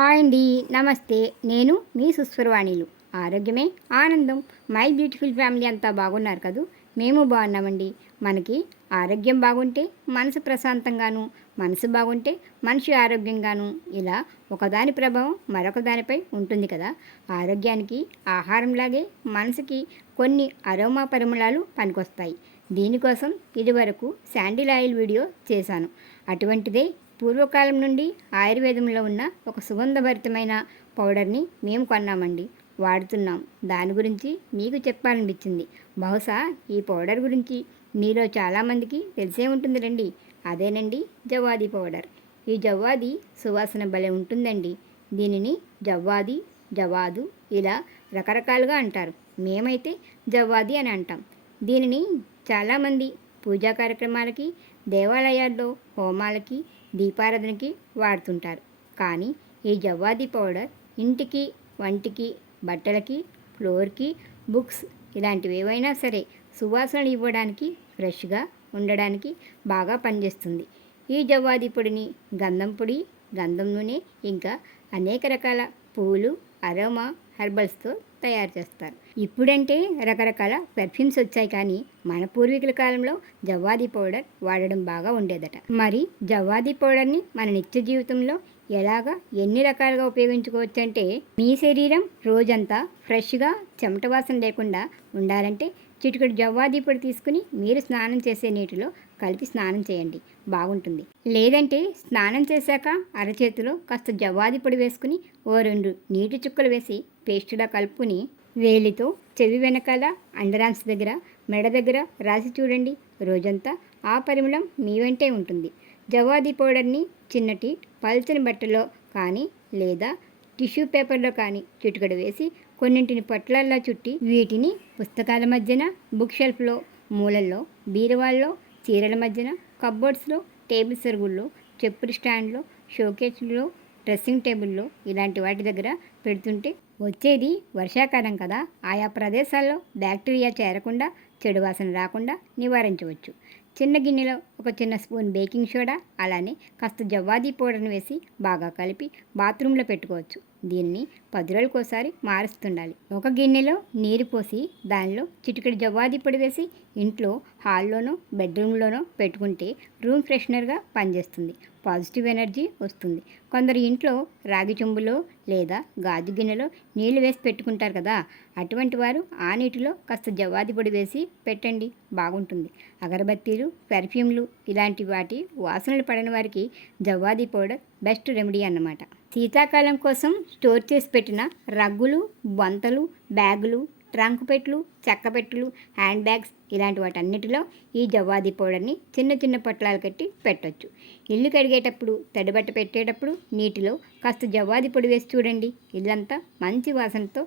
Hi అండి, నమస్తే. నేను మీ సుస్వరవాణిలు. ఆరోగ్యమే ఆనందం. మై బ్యూటిఫుల్ ఫ్యామిలీ అంతా బాగున్నారు కదూ. మేము బాగున్నామండి. మనకి ఆరోగ్యం బాగుంటే మనసు ప్రశాంతంగాను, మనసు బాగుంటే మనిషి ఆరోగ్యంగాను, ఇలా ఒకదాని ప్రభావం మరొక దానిపై ఉంటుంది కదా. ఆరోగ్యానికి ఆహారంలాగే మనసుకి కొన్ని అరోమా పరిమళాలు పనికొస్తాయి. దీనికోసం ఇదివరకు శాండిల్ ఆయిల్ వీడియో చేశాను. అటువంటిదే పూర్వకాలం నుండి ఆయుర్వేదంలో ఉన్న ఒక సుగంధభరితమైన పౌడర్ని మేము కొన్నామండి, వాడుతున్నాం. దాని గురించి మీకు చెప్పాలనిపించింది. బహుశా ఈ పౌడర్ గురించి మీలో చాలామందికి తెలిసే ఉంటుంది రండి. అదేనండి జవ్వాది పౌడర్. ఈ జవ్వాది సువాసన భలే ఉంటుందండి. దీనిని జవ్వాది, జవాదు ఇలా రకరకాలుగా అంటారు. మేమైతే జవ్వాది అని అంటాం. దీనిని చాలామంది పూజా కార్యక్రమాలకి, దేవాలయాల్లో హోమాలకి, దీపారాధనకి వాడుతుంటారు. కానీ ఈ జవ్వాది పౌడర్ ఇంటికి, వంటికి, బట్టలకి, ఫ్లోర్కి, బుక్స్ ఇలాంటివి ఏవైనా సరే సువాసనలు ఇవ్వడానికి, ఫ్రెష్గా ఉండడానికి బాగా పనిచేస్తుంది. ఈ జవ్వాది పొడిని గంధం పొడి, గంధం నూనె, ఇంకా అనేక రకాల పువ్వులు, అరోమా హెర్బల్స్తో తయారు చేస్తారు. ఇప్పుడంటే రకరకాల పెర్ఫ్యూమ్స్ వచ్చాయి, కానీ మన పూర్వీకుల కాలంలో జవ్వాది పౌడర్ వాడడం బాగా ఉండేదట. మరి జవ్వాది పౌడర్ని మన నిత్య జీవితంలో ఎలాగా, ఎన్ని రకాలుగా ఉపయోగించుకోవచ్చు అంటే, మీ శరీరం రోజంతా ఫ్రెష్గా చెమట వాసన లేకుండా ఉండాలంటే చిటికెడు జవ్వాది పొడి తీసుకుని మీరు స్నానం చేసే నీటిలో కలిపి స్నానం చేయండి, బాగుంటుంది. లేదంటే స్నానం చేశాక అరచేతిలో కాస్త జవ్వాది పొడి వేసుకుని ఓ 2 నీటి చుక్కలు వేసి పేస్టులా కలుపుకుని వేలితో చెవి వెనకాల, అండరామ్స్ దగ్గర, మెడ దగ్గర రాసి చూడండి. రోజంతా ఆ పరిమళం మీ వెంటే ఉంటుంది. జవ్వాది పౌడర్ని చిన్నటి పల్చని బట్టలో కానీ లేదా టిష్యూ పేపర్లో కానీ చిటికెడు వేసి కొన్నింటిని పొట్లాల్లా చుట్టి వీటిని పుస్తకాల మధ్యన, బుక్ షెల్ఫ్లో, మూలల్లో, బీరువాల్లో, చీరల మధ్యన, కబ్బోర్డ్స్లో, టేబుల్ సరుగుల్లో, చెప్పుల స్టాండ్లో, షోకేస్లో, డ్రెస్సింగ్ టేబుల్లో ఇలాంటి వాటి దగ్గర పెడుతుంటే వచ్చేది వర్షాకాలం కదా, ఆయా ప్రదేశాల్లో బ్యాక్టీరియా చేరకుండా, చెడు వాసన రాకుండా నివారించవచ్చు. చిన్న గిన్నెలో ఒక చిన్న స్పూన్ బేకింగ్ సోడా, అలానే కాస్త జవ్వాది పౌడర్ని వేసి బాగా కలిపి బాత్రూంలో పెట్టుకోవచ్చు. దీన్ని 10 రోజులకోసారి మారుస్తుండాలి. ఒక గిన్నెలో నీరు పోసి దానిలో చిటికెడు జవ్వాది పొడి వేసి ఇంట్లో హాల్లోనో, బెడ్రూమ్లోనో పెట్టుకుంటే రూమ్ ఫ్రెషనర్గా పనిచేస్తుంది. పాజిటివ్ ఎనర్జీ వస్తుంది. కొందరు ఇంట్లో రాగి చెంబులో లేదా గాజు గిన్నెలో నీళ్లు వేసి పెట్టుకుంటారు కదా, అటువంటి వారు ఆ నీటిలో కాస్త జవ్వాది పొడి వేసి పెట్టండి, బాగుంటుంది. అగరబత్తీలు, పెర్ఫ్యూమ్లు ఇలాంటి వాటి వాసనలు పడని వారికి జవ్వాది పౌడర్ బెస్ట్ రెమెడీ అన్నమాట. శీతాకాలం కోసం స్టోర్ చేసి పెట్టిన రగ్గులు, బొంతలు, బ్యాగులు, ట్రంక్ పెట్లు, చెక్క పెట్టులు, హ్యాండ్ బ్యాగ్స్ ఇలాంటి వాటన్నిటిలో ఈ జవ్వాది పౌడర్ని చిన్న చిన్న పొట్లాలు కట్టి పెట్టవచ్చు. ఇల్లు కడిగేటప్పుడు, తడిబట్ట పెట్టేటప్పుడు నీటిలో కాస్త జవ్వాది పొడి వేసి చూడండి. ఇల్లంతా మంచి వాసనతో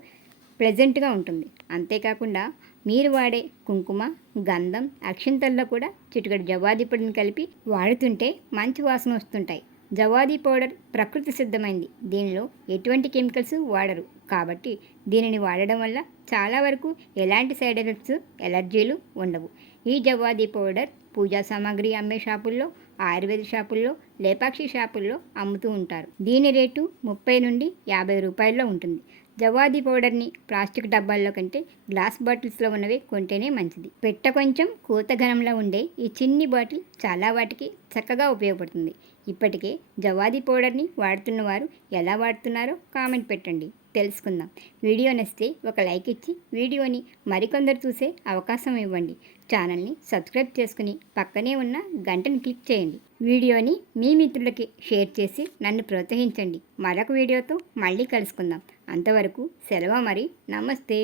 ప్లెజెంట్గా ఉంటుంది. అంతేకాకుండా మీరు వాడే కుంకుమ, గంధం, అక్షింతల్లో కూడా చిటికెడు జవ్వాది పొడిని కలిపి వాడుతుంటే మంచి వాసన వస్తుంటాయి. జవ్వాది పౌడర్ ప్రకృతి సిద్ధమైంది. దీనిలో ఎటువంటి కెమికల్స్ వాడరు. కాబట్టి దీనిని వాడడం వల్ల చాలా వరకు ఎలాంటి సైడ్ ఎఫెక్ట్స్, ఎలర్జీలు ఉండవు. ఈ జవ్వాది పౌడర్ పూజా సామాగ్రి అమ్మే షాపుల్లో, ఆయుర్వేద షాపుల్లో, లేపాక్షి షాపుల్లో అమ్ముతూ ఉంటారు. దీని రేటు 30 నుండి 50 రూపాయల్లో ఉంటుంది. జవ్వాది పౌడర్ని ప్లాస్టిక్ డబ్బాల్లో కంటే గ్లాస్ బాటిల్స్లో ఉన్నవి కొంటేనే మంచిది. పెట్ట కొంచెం కూతఘనంలో ఉండే ఈ చిన్ని బాటిల్ చాలా వాటికి చక్కగా ఉపయోగపడుతుంది. ఇప్పటికే జవ్వాది పౌడర్ని వాడుతున్న వారు ఎలా వాడుతున్నారో కామెంట్ పెట్టండి, తెలుసుకుందాం. వీడియో నచ్చితే ఒక లైక్ ఇచ్చి వీడియోని మరికొందరు చూసే అవకాశం ఇవ్వండి. ఛానల్ని సబ్స్క్రైబ్ చేసుకుని పక్కనే ఉన్న గంటని క్లిక్ చేయండి. వీడియోని మీ మిత్రులకి షేర్ చేసి నన్ను ప్రోత్సహించండి. మరొక వీడియోతో మళ్ళీ కలుసుకుందాం. అంతవరకు సెలవు మరి. నమస్తే.